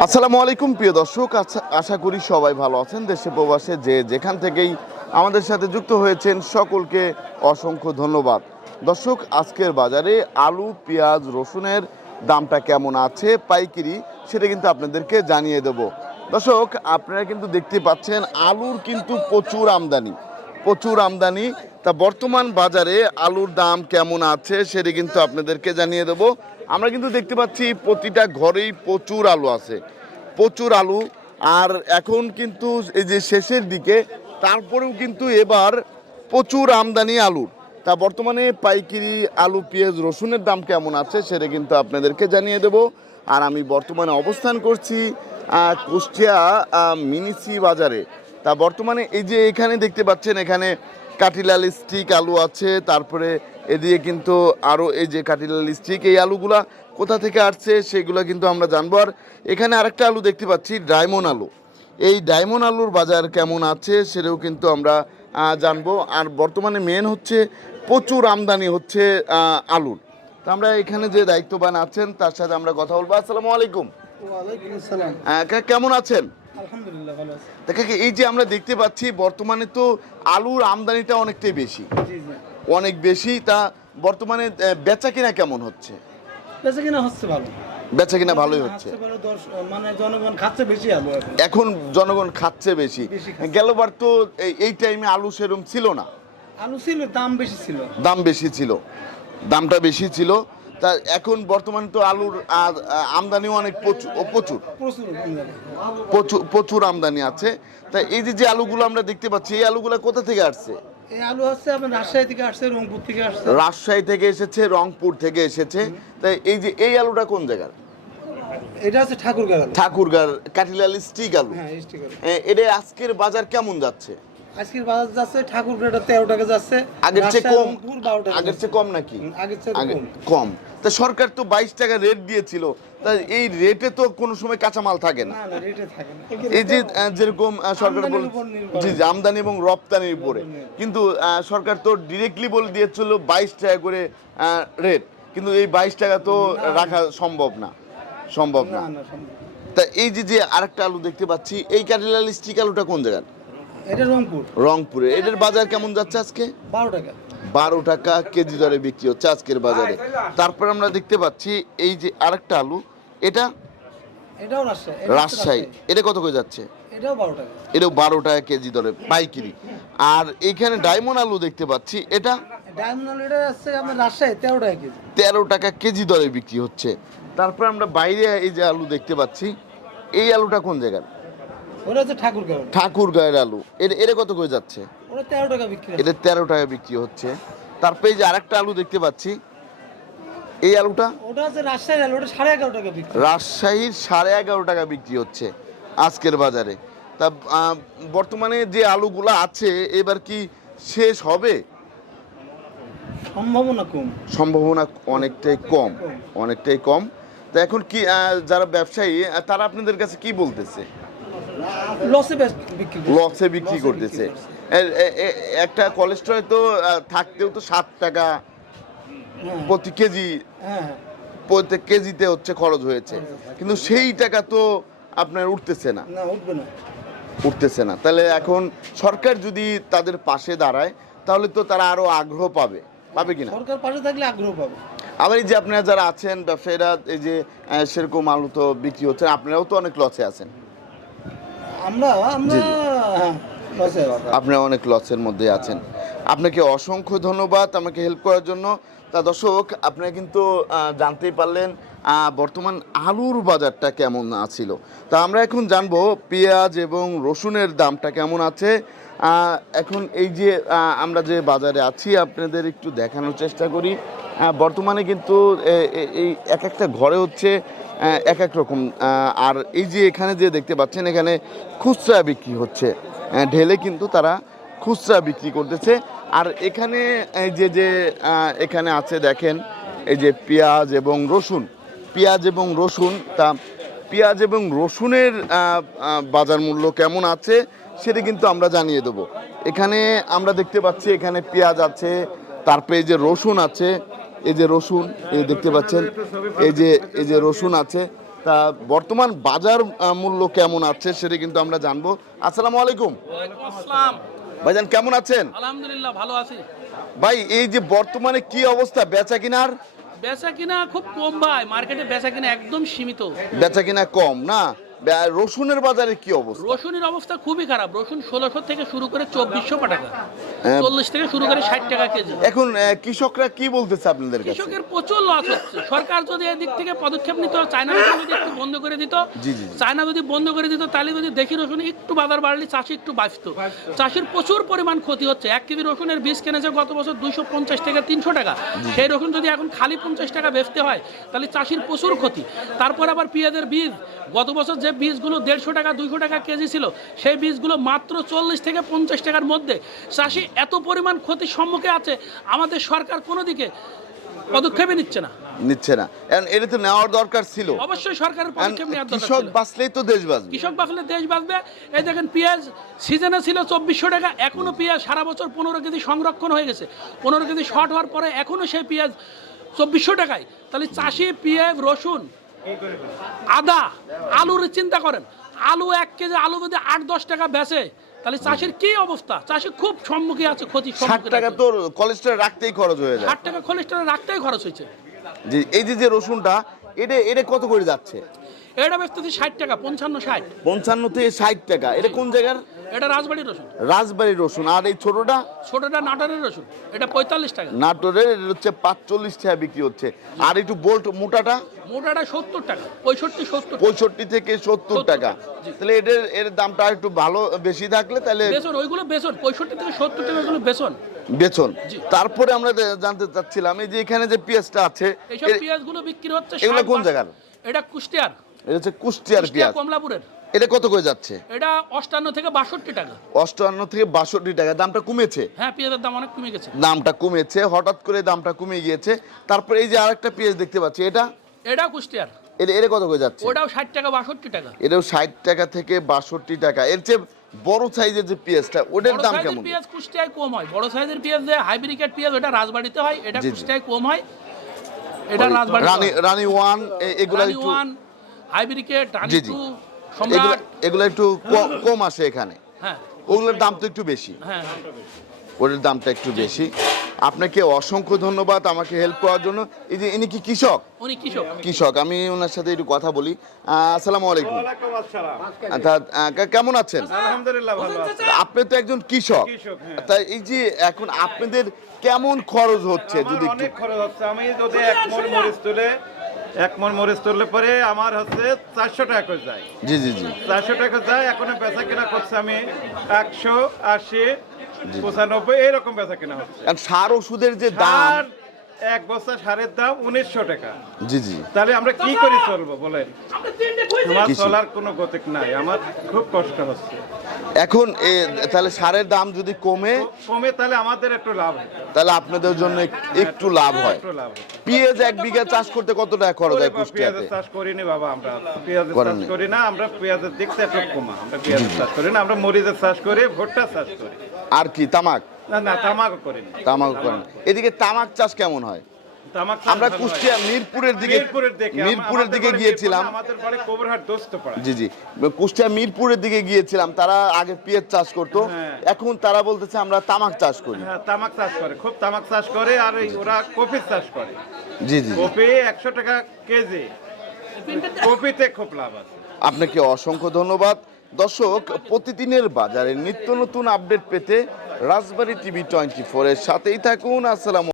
আসসালামু আলাইকুম, প্রিয় দর্শক। আচ্ছা- আশা করি সবাই ভালো আছেন। দেশে প্রবাসে যে যেখান থেকেই আমাদের সাথে যুক্ত হয়েছেন, সকলকে অসংখ্য ধন্যবাদ। দর্শক, আজকের বাজারে আলু, পেঁয়াজ, রসুনের দামটা কেমন আছে, পাইকারি, সেটা কিন্তু আপনাদেরকে জানিয়ে দেব। দর্শক, আপনারা কিন্তু দেখতে পাচ্ছেন, আলুর কিন্তু প্রচুর আমদানি। প্রচুর আমদানি। তা বর্তমান বাজারে আলুর দাম কেমন আছে, সেটা কিন্তু আপনাদেরকে জানিয়ে দেবো। আমরা কিন্তু দেখতে পাচ্ছি প্রতিটা ঘরেই প্রচুর আলু আছে, প্রচুর আলু। আর এখন কিন্তু এই যে শেষের দিকে, তারপরেও কিন্তু এবার প্রচুর আমদানি আলুর। তা বর্তমানে পাইকারি, আলু, পেঁয়াজ, রসুনের দাম কেমন আছে সেটা কিন্তু আপনাদেরকে জানিয়ে দেব। আর আমি বর্তমানে অবস্থান করছি কুষ্টিয়া মিনিসি বাজারে। তা বর্তমানে এই যে এখানে দেখতে পাচ্ছেন, এখানে কাটিলাল স্টিক আলু আছে, তারপরে এদিকে কিন্তু আরও এই যে কাটিলাল স্টিক এই আলুগুলা কোথা থেকে আসছে সেগুলো কিন্তু আমরা জানব। আর এখানে আরেকটা আলু দেখতে পাচ্ছি ডায়মন্ড আলু। এই ডায়মন্ড আলুর বাজার কেমন আছে সেটাও কিন্তু আমরা জানব। আর বর্তমানে মেন হচ্ছে প্রচুর আমদানি হচ্ছে আলুর। তো আমরা এখানে যে দায়িত্ববান আছেন তার সাথে আমরা কথা বলব। আসসালামু আলাইকুম। কেমন আছেন? আলহামদুলিল্লাহ দেখা এই যে আমরা দেখতে পাচ্ছি বর্তমানে তো আলুর আমদানিটা অনেকটাই বেশি। অনেক বেশি তা বর্তমানে বেচা কিনা কেমন হচ্ছে? বেঁচে কিনা হচ্ছে ভালো। বেচা কিনা ভালোই হচ্ছে মানে জনগণ খাচ্ছে বেশি আলু এখন। জনগণ খাচ্ছে বেশি। গেলবার তো এই- টাইমে আলু সেরম ছিল না। আলু ছিল দাম বেশি ছিল। দাম বেশি ছিল। দামটা বেশি ছিল। তা এখন বর্তমানে তো আলুর আমদানিও অনেক প্রচুর ও প্রচুর। প্রচুর প্রচুর প্রচুর আমদানি আছে। তা এই যে যে আলুগুলো আমরা দেখতে পাচ্ছি এই আলুগুলো কোথা থেকে আসছে? এই আলু হচ্ছে আপনার রাজশাহী থেকে আসছে রংপুর থেকে আসছে। রাজশাহী থেকে এসেছে রংপুর থেকে এসেছে। তাই এই যে এই আলুটা কোন জায়গার? এটা হচ্ছে ঠাকুরগাঁও আলু। ঠাকুরগার কাঠিলাল স্টিক আলু। হ্যাঁ এই sticker। এটা আজকের বাজার কেমন যাচ্ছে? আজকের বাজার যাচ্ছে ঠাকুরগাঁওটা তেরো টাকা যাচ্ছে আগের চেয়ে কম? আগের চেয়ে কম নাকি? আগের চেয়ে কম। কম। তা সরকার তো বাইশ টাকা রেট দিয়েছিল। তা এই রেটে তো কোনো সময় কাঁচামাল থাকে না। না না রেটে থাকে না। এই যে যেরকম সরকার বল জি জি, আমদানি এবং রপ্তানির উপরে। কিন্তু আহ, সরকার তো ডিরেক্টলি বলে দিয়েছিল বাইশ টাকা করে রেট কিন্তু এই বাইশ টাকা তো রাখা সম্ভব না। সম্ভব না। তা এই যে যে আরেকটা আলু দেখতে পাচ্ছি এই স্টিক আলুটা কোন জায়গার? এটা রংপুর। রংপুরে। এটার বাজার কেমন যাচ্ছে আজকে? বারো টাকা। বারো টাকা কেজি দরে বিক্রি হচ্ছে আজকের বাজারে। তারপর আমরা দেখতে পাচ্ছি এই যে আরেকটা আলু এটা? এটাও রাজশাহী এটা রাজশাহী। এটা কত করে যাচ্ছে? এটাও বারো টাকা। এটাও বারো টাকা কেজি দরে পাইকারি। আর এইখানে ডায়মন্ড আলু দেখতে পাচ্ছি এটা? ডায়মন্ড আলু এটা আছে আপনার রাজশাহী তেরো টাকা কেজি। তেরো টাকা কেজি দরে বিক্রি হচ্ছে। তারপর আমরা বাইরে এই যে আলু দেখতে পাচ্ছি এই আলুটা কোন জায়গার? ওটা হচ্ছে ঠাকুরগাঁও ঠাকুর গায়ের আলু। এটা এটা কত করে যাচ্ছে? ওটা তেরো টাকা বিক্রি এটা তেরো টাকা বিক্রি হচ্ছে। তারপরে এই যে আরেকটা আলু দেখতে পাচ্ছি। এই আলুটা? ওটা হচ্ছে রাজশাহীর আলু ওটা সাড়ে এগারো টাকা বিক্রি রাজশাহীর সাড়ে এগারো টাকা বিক্রি হচ্ছে আজকের বাজারে। তা বর্তমানে যে আলুগুলো আছে এবার কি শেষ হবে? সম্ভাবনা কম। সম্ভাবনা অনেকটাই কম অনেকটাই কম। তা এখন কি যারা ব্যবসায়ী তারা আপনাদের কাছে কি বলতেছে? লসে বিক্রি করতেছে। একটা কোলেস্ট্রল তো থাকতেও তো সাত টাকা হ্যাঁ, প্রতি কেজি হ্যাঁ। প্রত্যেক কেজিতে হচ্ছে খরচ হয়েছে। কিন্তু সেই টাকা তো আপনার উঠতেছে না। উঠতেছে না। তাহলে এখন সরকার যদি তাদের পাশে দাঁড়ায় তাহলে তো তারা আরও আগ্রহ পাবে। পাবে কিনা? সরকার পাশে থাকলে আগ্রহ পাবে। আবার এই যে আপনারা যারা আছেন ব্যবসায়ীরা এই যে সেরকম আলু তো বিক্রি হচ্ছে আপনারাও তো অনেক লসে আছেন। আমরা। আপনারা অনেক লসের মধ্যে আছেন। আপনাকে অসংখ্য ধন্যবাদ আমাকে হেল্প করার জন্য। তা দর্শক আপনারা কিন্তু জানতেই পারলেন বর্তমান আলুর বাজারটা কেমন আছিল। তা আমরা এখন জানব পেঁয়াজ এবং রসুনের দামটা কেমন আছে। এখন এই যে আমরা যে বাজারে আছি আপনাদের একটু দেখানোর চেষ্টা করি। বর্তমানে কিন্তু এই এক একটা ঘরে হচ্ছে এক এক রকম। আর এই যে এখানে যে দেখতে পাচ্ছেন, এখানে খুচরা বিক্রি হচ্ছে। ঢেলে কিন্তু তারা খুচরা বিক্রি করতেছে। আর এখানে, এই যে যে এখানে আছে দেখেন, এই যে পেঁয়াজ এবং রসুন। পেঁয়াজ এবং রসুন, তা পেঁয়াজ এবং রসুনের বাজার মূল্য কেমন আছে, সেটা কিন্তু আমরা জানিয়ে দেবো। এখানে আমরা দেখতে পাচ্ছি, এখানে পেঁয়াজ আছে, তারপরে যে রসুন আছে এই যে রসুন এই দেখতে পাচ্ছেন এই যে এই যে রসুন আছে তা বর্তমান বাজার মূল্য কেমন আছে সেটা কিন্তু আমরা জানব। আসসালামু আলাইকুম। ভাইজান কেমন আছেন? আলহামদুলিল্লাহ ভালো আছি। ভাই এই যে বর্তমানে কি অবস্থা? বেচা কিনার? বেচা কিনা খুব কম ভাই। মার্কেটে বেচা কিনা একদম সীমিত। বেচা কিনা কম না? রসুনের বাজারে কি অবস্থা? রসুনের অবস্থা খুবই খারাপ। রসুন ষোলোশো থেকে শুরু করে চব্বিশশো টাকা। হ্যাঁ। চল্লিশ থেকে শুরু করে ষাট টাকা কেজি। এখন কৃষকরা কি বলতেছে আপনাদের কৃষকের প্রচুর লস হচ্ছে। সরকার যদি এদিক থেকে পদক্ষেপ নিত চায়না যদি একটু বন্ধ করে দিত জি, জি, জি। চায়না যদি বন্ধ করে দিত তাহলে যদি দেখি রসুন একটু বাজার বাড়লে চাষি একটু বাঁচত। চাষির প্রচুর পরিমাণ ক্ষতি হচ্ছে। এক কেজি রসুনের বীজ কিনেছে গত বছর দুইশো পঞ্চাশ থেকে তিনশো টাকা। সেই রসুন যদি এখন খালি পঞ্চাশ টাকা বেচতে হয় তাহলে চাষির প্রচুর ক্ষতি। তারপর আবার পেঁয়াজের বীজ। গত বছর যে বীজগুলো দেড়শো টাকা দুইশো টাকা কেজি ছিল সেই বীজগুলো মাত্র চল্লিশ থেকে পঞ্চাশ টাকার মধ্যে। চাষি এত পরিমাণ ক্ষতির সম্মুখে আছে আমাদের সরকার কোনো দিকে পদক্ষেপই নিচ্ছে না। নিচ্ছে না। এটা তো নেওয়ার দরকার ছিল। অবশ্যই সরকারের পদক্ষেপ নেওয়ার দরকার কৃষক বাঁচলেই তো দেশ বাঁচবে। কৃষক বাঁচলে দেশ বাঁচবে। এই দেখেন পেঁয়াজ সিজনে ছিল চব্বিশশো টাকা এখনও পেঁয়াজ সারা বছর পনেরো কেজি সংরক্ষণ হয়ে গেছে। পনেরো কেজি শর্ট হওয়ার পরে এখনও সেই পেঁয়াজ চব্বিশশো টাকায়। তাহলে চাষি পেঁয়াজ রসুন আদা আলুর চিন্তা করেন। আলু এক কেজি আলু যদি আট দশ টাকা বেচে তাহলে চাষির কি অবস্থা? চাষি খুব সম্মুখে আছে ক্ষতি ষাট টাকা তো কলেস্ট্রল রাখতেই খরচ হয়ে যায়। ষাট টাকা খলিস্টার রাখতেই খরচ হয়েছে। যে এই যে যে রসুনটা এটা এটা কত করে যাচ্ছে? এটা বেচতেছি ষাট টাকা পঞ্চান্ন ষাট। পঞ্চান্ন থেকে ষাট টাকা। এটা কোন জায়গার? এটা রাজবাড়ির রসুন। রাজবাড়ির রসুন। আর এই ছোটটা? ছোটটা নাটারের রসুন। এটা পঁয়তাল্লিশ টাকা। নাটোরের এটা হচ্ছে পাঁচচল্লিশ টাকা বিক্রি হচ্ছে। আর একটু বোল্ট মোটাটা? মোটাটা সত্তর টাকা। পঁয়ষট্টি সত্তর পঁয়ষট্টি থেকে সত্তর টাকা। তাহলে এটার এর দামটা একটু ভালো বেশি থাকলে তাহলে বেসন ওইগুলো বেসন। পঁয়ষট্টি থেকে সত্তর টাকা ওইগুলো বেসন। বেচন তারপরে আমরা জানতে চাচ্ছিলাম এই যে এখানে যে পেঁয়াজটা আছে এইসব পেঁয়াজগুলো বিক্রি হচ্ছে এগুলো কোন জায়গার? এটা কুষ্টিয়ার। এটা হচ্ছে কুষ্টিয়ার কুষ্টিয়া পেঁয়াজ। কমলাপুরের। এটা কত করে যাচ্ছে? এটা অষ্টান্ন থেকে বাষট্টি টাকা। অষ্টান্ন থেকে বাষট্টি টাকা দামটা কমেছে? হ্যাঁ পেঁয়াজের দাম অনেক কমে গেছে। দামটা কমেছে হঠাৎ করে দামটা কমে গিয়েছে। তারপরে এই যে আরেকটা পেঁয়াজ দেখতে পাচ্ছি এটা? এটাও কুষ্টিয়ার। এটা এটা কত করে যাচ্ছে? ওটাও ষাট টাকা বাষট্টি টাকা। এটাও ষাট টাকা থেকে বাষট্টি টাকা। এর চেয়ে বড় সাইজের যে পেঁয়াজটা ওটার দাম কেমন? পেঁয়াজ কুষ্টিয়ায় কম হয়। বড় সাইজের পেঁয়াজ যে হাইব্রিকেট পেঁয়াজ ওটা রাজবাড়িতে হয় এটা। কুষ্টিয়ায় কম হয়। এটা রাজবাড়িতে রানী রানী ওয়ান এগুলো রানী একটু ওয়ান হাইব্রিকেট রানী। টু এগুলো সম্রাট এগুলো একটু কম আসে এখানে। হ্যাঁ। ওগুলোর দাম তো একটু বেশি। হ্যাঁ হ্যাঁ। ওটার দামটা একটু বেশি। আপনাকে অসংখ্য ধন্যবাদ আমাকে হেল্প করার জন্য। এই যে ইনি কি কৃষক? উনি কৃষক। কৃষক। আমি ওনার সাথে একটু কথা বলি। আসসালামু আলাইকুম। আসসালাম। আচ্ছা, কেমন আছেন? আলহামদুলিল্লাহ ভালো আপনি তো একজন কৃষক। হ্যাঁ। তাই এই যে এখন আপনাদের কেমন খরচ হচ্ছে যদি অনেক খরচ হচ্ছে। আমি যদি এক মন মরিচ তুলে এক মন মরিচ তুললে পরে আমার হচ্ছে চারশো টাকা করে যায়। জি জি জি। চারশো টাকা যায় এখন বেচা কেনা করছে আমি একশো আশি পঁচানব্বই এইরকম বেচা কেনা হচ্ছে। আর সার ওষুধের যে দাম এক বস্তা সারের দাম উনিশশো টাকা। জি জি। তাহলে আমরা কি করে চলবো বলেন? আমার চলার কোনো গতিক নাই আমার খুব কষ্ট হচ্ছে। এখন তাহলে সারের দাম যদি কমে কমে তাহলে আমাদের একটু লাভ হয় তাহলে আপনাদের জন্য একটু লাভ হয়। একটু লাভ হয়। পেঁয়াজ এক বিঘা চাষ করতে কত টাকা খরচ হয় কুষ্টিয়াতে? পেঁয়াজের চাষ করিনি বাবা আমরা। পেঁয়াজের চাষ করি না আমরা পেঁয়াজের দিকটা একটু কমা আমরা পেঁয়াজের চাষ করি না আমরা মরিচের চাষ করি ভুট্টার চাষ করি। আর কি তামাক? না না তামাকও করিনি। তামাক করেন। এদিকে তামাক চাষ কেমন হয়? তামাক আমরা কুষ্টিয়া মিরপুরের দিকে মিরপুরের দিকে গিয়েছিলাম। জি জি। কুষ্টিয়া মিরপুরের দিকে গিয়েছিলাম তারা আগে পেঁয়াজ চাষ করতো। হ্যাঁ। এখন তারা বলতেছে আমরা তামাক চাষ করি। হ্যাঁ তামাক চাষ করে খুব তামাক চাষ করে আর ওরা কফি চাষ করে। জি জি। কফি একশো টাকা কেজি। কফিতে খুব লাভ আছে। আপনাকে অসংখ্য ধন্যবাদ। দর্শক প্রতিদিনের বাজারে নিত্য নতুন আপডেট পেতে রাজবাড়ি টিভি টোয়েন্টি ফোরের সাথেই থাকুন। আসসালাম